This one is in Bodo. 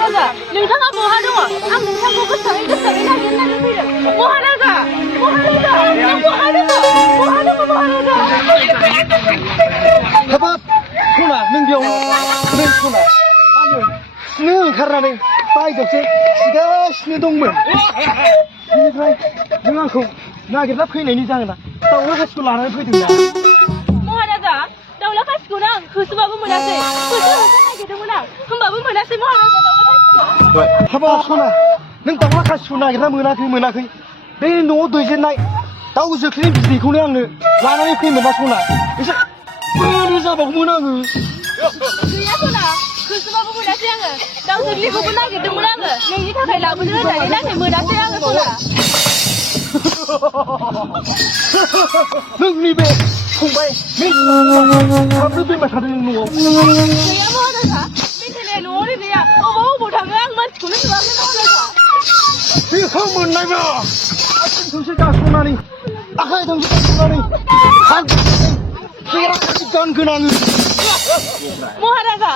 महाराजा नोंथाङा बहा दङ आं नोंथांखौ गोसोयै नागिरनानै फैदों महाराजा महाराजा नों बहा दङ महाराजा हाबाब सना नों बेयाव नों सना आङो नों ओंखारनानै बायदोंसो सिगासिनो दंमोन बेनिफ्राय नों आंखौ नागिरना फैनायनि जाहोना दाउला खासिखौ लानानै फैदों ना महाराजा दाउला खासिखौनो आं होसोबाबो मोनासै होसो नागिरदोंमोन आं होमबाबो मोनासै महाराजा दाउला खासिखौ हाबाब सना नों दाउला खासिखौ नागिरना मोनाखै बे न'आव दैजेननाय दाउ जोख्लिनि बिदैखौनो आंनो लानानै फैमोन ना सना एसे बोरै जाबावगौमोन आङो गैया सना होसोबाबो मोनासै आङो दाउ जोख्लिखौबो नागिरदोंमोन आङो नोंनि थाखाय लाबोनो होननानै नाथाय मोनासै आङो सना नोंनि बे फंबाय माब्रै दैमा थादों न'आव गैया महाराजा बे थेलाया न'आवनो गैया अबाव थाङो आं मानसिखौनो नुवाखै महाराजा बेखौ मोननायबा आथिं थोंसे गास'नानै आखाइ थोंसे गास'नानै गान गोनाङो महाराजा